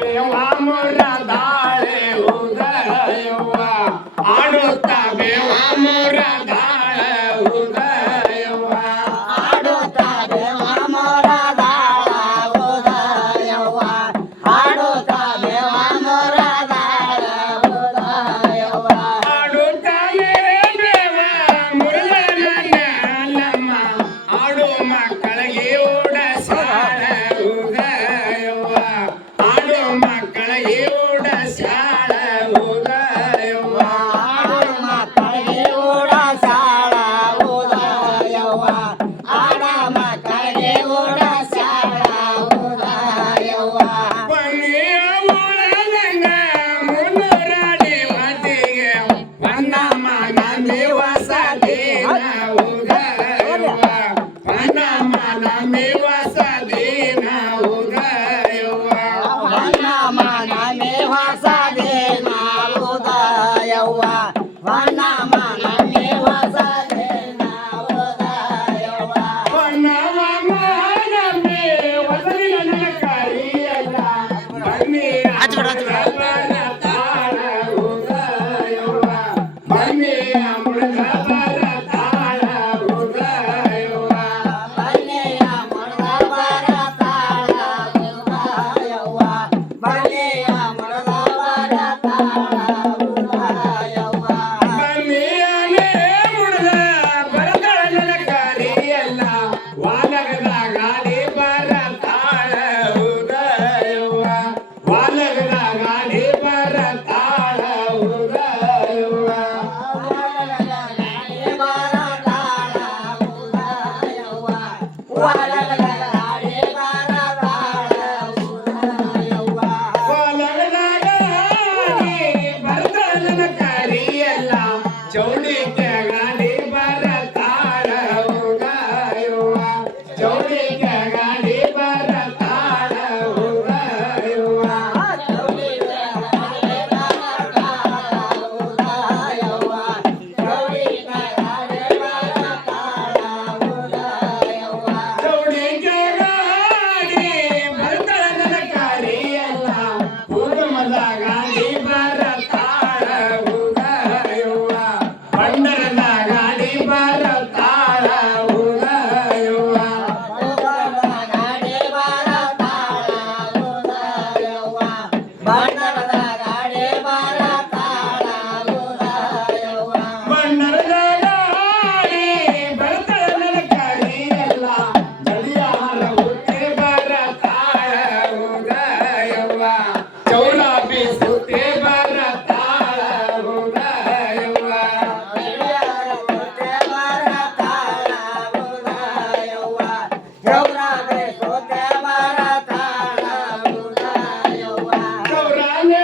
ಬೇವಾ ಮುರದಾಳೆ ಉದಯವ್ವ ಆಡುತ್ತಾ ಬೇವಾ ಮುರದಾಳೆ ಉದಯವ್ವ ಆಡುತ್ತಾ ಬೇವ ಮೊರದಾಳ ಉದಯವ್ವ ಆಡುತ್ತಾ ಬೇವ ಮೊರದಾಳ ಉದಯವ್ವ ಆಡುತ್ತಾಳೆ ಬೇವಾ ಮುರದಾಳ ಅಲ್ಲಮ್ಮ ಆಡು ಮಕ್ಕಳಿಗೆ ಓಡಸಾಳ ಉದಯವ್ವ ಆಡು ಮಕ್ಕಳಿಗೆ ಓಡಸಾಳ ಉದಯವ್ವ ಆಡು ಮಕ್ಕಳಿಗೆ ಓಡಸಾಳ ಉದಯವ್ವ ಆಡ ಮಕ್ಕಳಿಗೆ ಓಡಸಾಳ ಉದಯವ್ವ ಬನ್ನಿಯ ಒಳಗಂಗ ಮುನ್ನೂರಾಡಿ ಮತಿಗೆ ವನ್ನಮ್ಮ ನಂಬಿ ವಸದಿನ ಉದಯವ್ವ ವನ್ನಮ್ಮ ನಂಬಿ ವಸದಿನ ಉದಯವ್ವ ವನ್ನ ಮನಮಿ ಹೊಸದೇನ ಉದಯವ್ವ ವನ್ನ ಮನಮಿ ಹೊಸದೇನ ಉದಯವ್ವ ವನ್ನಮ್ಮ ನಂಬಿ ವಸದಿನ ಕರಿಯಲ್ಲ ಬನ್ನಿಯ ತಾಳ ಉದಯವ್ವ ಬನ್ನಿಯ ಮುಳುಗ ಬರತಾಳ ಉದಯವ್ವ ಬನ್ನೆಯ ಮೊಳಗ ಬರತಾಳ ಉದಯವ್ವ ಬನ್ನೆಯ ಮೊಳಗ ಬರತಾಳ ಉದಯವ್ವ ಬನ್ನಿಯನೇ ಮುಳುಗ ಬರತಾಳ ಕರಿಯಲ್ಲ ವಾಲಗದ ಗಾಡಿ ಬರತಾಳ ಉದಯವ್ವ ವಾಲಗದ ಗಾಡಿ ಬರತಾಳ ಉದಯವ್ವ ಹೊಲಗದಾಗ ಬರ್ತಾಳ ಕರಿಯಲ್ಲ ಚೌಡಿಕೆ ಗಾಡಿ ಬರತಾಳ ಉದಯವ್ವ ಚೌಡಿಕೆ ಗಾಡಿ ಬರತಾಳ ಉದಯವ್ವ ಚೌಡಿಕೆ ಗಾಡಿ ಬರ್ತಾಳ ಕರಿಯಲ್ಲ ಕುಟುಂಬದ ಗಾಡಿ ಬರತಾಳ ಉದಯವ್ವ ಬಂಡರದ ಗಾಡಿ ಬರತಾಳ ಉದಯವ್ವ ಬಣ್ಣದ ಗಾಡಿ ಬರತಾಳ ಉದಯವ್ವ ಬಣ್ಣದ ಗಾಡಿ ಬರ್ತಾಳ ಕರಿಯಲ್ಲ ಜಡಿಯಾರ ಹುಟ್ಟಿ ಬರತಾಳ ಉದಯವ್ವ ಚೌಲಾಬಿ ಸುತ್ತಿ ಬರತಾಳ ಉದಯವ್ವ ಚೌರಾನೆ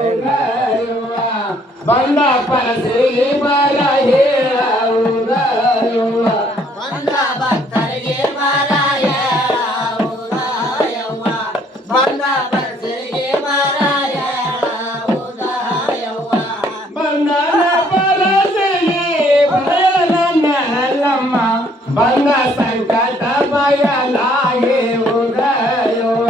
ಉದಯವ ಬಂದ ಪರಸಿಗೆ ಬರ ಹೇಳುವುದಯವ ಬಂದ ಭಕ್ತರಿಗೆ ಬರ ಹೇಳುವುದಯವ್ವ ಬಂದ ಭಕ್ತರಿಗೆ ಬರ ಹೇಳುವುದಯವ್ವ ಬಂದ ಪರಸಿಗೆ ಬರಲಮ್ಮ ಬಂದ ಸಂಕಟ ಬಯಲಾಗೆ ಉದಯವ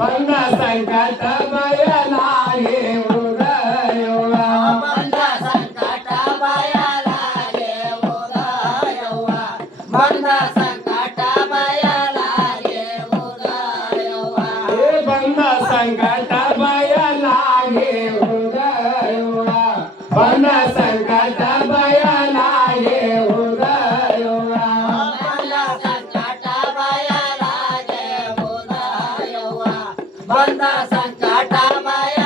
ಬಂದ ಸಂಕಟ ಬಯಲಾಗೆ ಉದಯವ ಬಂದ ಸಂಕಟ ಬಯಲಾಗೆ ಉದಯವ್ವ ಬಂದ ಸಂಕಟ ಬಯಲಾಗೆ ಉದಯವ್ವ ಬಂದ ಸಂಕಟ ಬಯಲಾಗೆ ಉದಯವ ಬಂದ ಸಂಕಟ ಬಯಲಾಗೆ ಉದಯವ ಬಂದ ಸಂಕಟ ಬಯಲಾಗೆ ಉದಯವ್ವ ಬಂದ ಸಂಕಟ ಬಯ